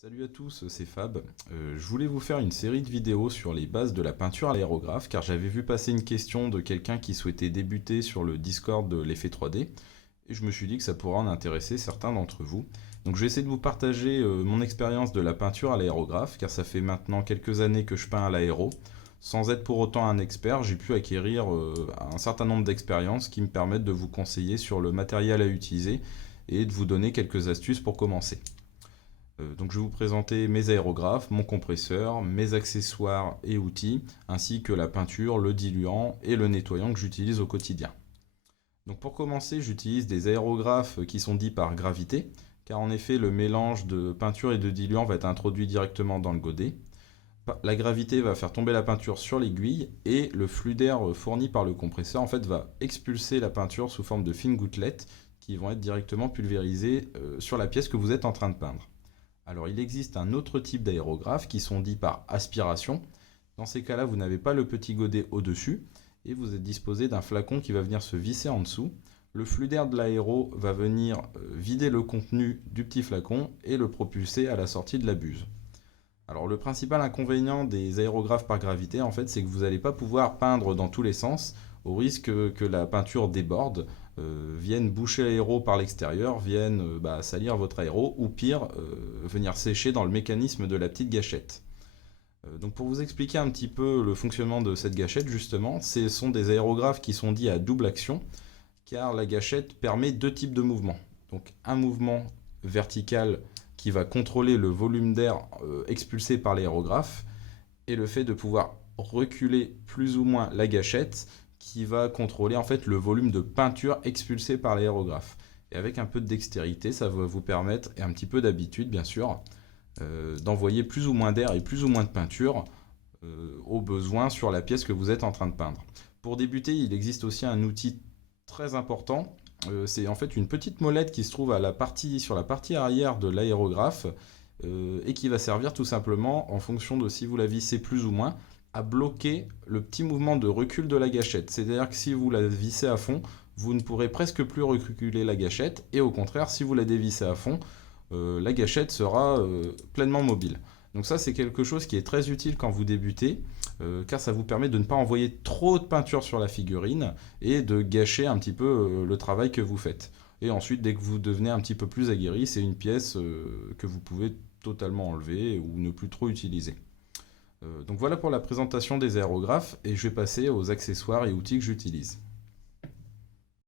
Salut à tous, c'est Fab. Je voulais vous faire une série de vidéos sur les bases de la peinture à l'aérographe car j'avais vu passer une question de quelqu'un qui souhaitait débuter sur le Discord de l'effet 3D et je me suis dit que ça pourrait en intéresser certains d'entre vous. Donc je vais essayer de vous partager mon expérience de la peinture à l'aérographe car ça fait maintenant quelques années que je peins à l'aéro. Sans être pour autant un expert, j'ai pu acquérir un certain nombre d'expériences qui me permettent de vous conseiller sur le matériel à utiliser et de vous donner quelques astuces pour commencer. Donc je vais vous présenter mes aérographes, mon compresseur, mes accessoires et outils, ainsi que la peinture, le diluant et le nettoyant que j'utilise au quotidien. Donc pour commencer, j'utilise des aérographes qui sont dits par gravité, car en effet le mélange de peinture et de diluant va être introduit directement dans le godet. La gravité va faire tomber la peinture sur l'aiguille et le flux d'air fourni par le compresseur en fait va expulser la peinture sous forme de fines gouttelettes qui vont être directement pulvérisées sur la pièce que vous êtes en train de peindre. Alors, il existe un autre type d'aérographe qui sont dits par aspiration. Dans ces cas-là, vous n'avez pas le petit godet au-dessus et vous êtes disposé d'un flacon qui va venir se visser en dessous. Le flux d'air de l'aéro va venir vider le contenu du petit flacon et le propulser à la sortie de la buse. Alors, le principal inconvénient des aérographes par gravité, en fait, c'est que vous n'allez pas pouvoir peindre dans tous les sens au risque que la peinture déborde, vienne boucher l'aéro par l'extérieur, vienne salir votre aéro, ou pire, venir sécher dans le mécanisme de la petite gâchette. Donc pour vous expliquer un petit peu le fonctionnement de cette gâchette, justement, ce sont des aérographes qui sont dits à double action, car la gâchette permet deux types de mouvements. Donc un mouvement vertical qui va contrôler le volume d'air expulsé par l'aérographe, et le fait de pouvoir reculer plus ou moins la gâchette qui va contrôler en fait le volume de peinture expulsé par l'aérographe. Et avec un peu de dextérité, ça va vous permettre, et un petit peu d'habitude bien sûr, d'envoyer plus ou moins d'air et plus ou moins de peinture au besoin sur la pièce que vous êtes en train de peindre. Pour débuter, il existe aussi un outil très important. C'est en fait une petite molette qui se trouve sur la partie arrière de l'aérographe et qui va servir tout simplement, en fonction de si vous la vissez plus ou moins, à bloquer le petit mouvement de recul de la gâchette. C'est-à-dire que si vous la vissez à fond, vous ne pourrez presque plus reculer la gâchette, et au contraire, si vous la dévissez à fond, la gâchette sera pleinement mobile. Donc ça, c'est quelque chose qui est très utile quand vous débutez, car ça vous permet de ne pas envoyer trop de peinture sur la figurine et de gâcher un petit peu le travail que vous faites. Et ensuite, dès que vous devenez un petit peu plus aguerri, c'est une pièce que vous pouvez totalement enlever ou ne plus trop utiliser. Donc voilà pour la présentation des aérographes et je vais passer aux accessoires et outils que j'utilise.